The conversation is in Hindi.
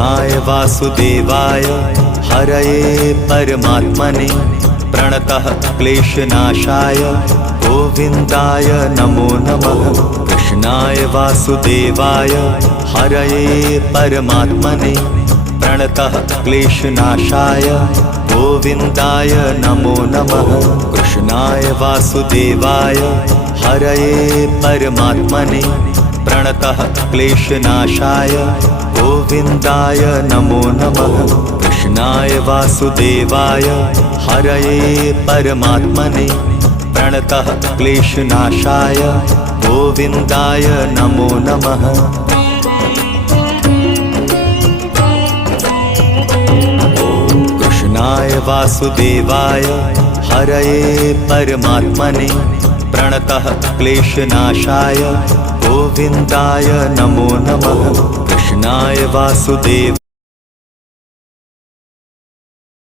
कृष्णाय वासुदेवाय हरये परमात्मने प्रणतः क्लेशनाशाय गोविन्दाय नमो नमः। कृष्णाय वासुदेवाय हरये परमात्मने प्रणतः क्लेशनाशाय गोविन्दाय नमो नमः। कृष्णाय वासुदेवाय हरये परमात्मने प्रणतः क्लेशनाशाय गोविन्दाय नमो नमः। कृष्णाय वासुदेवाय हरये परमात्मने प्रणतः क्लेशनाशाय गोविन्दाय नमो नमः। कृष्णाय वासुदेवाय हरये परमात्मने प्रणतः क्लेशनाशाय गोविन्दाय नमो नमः। कृष्णाय वासुदेव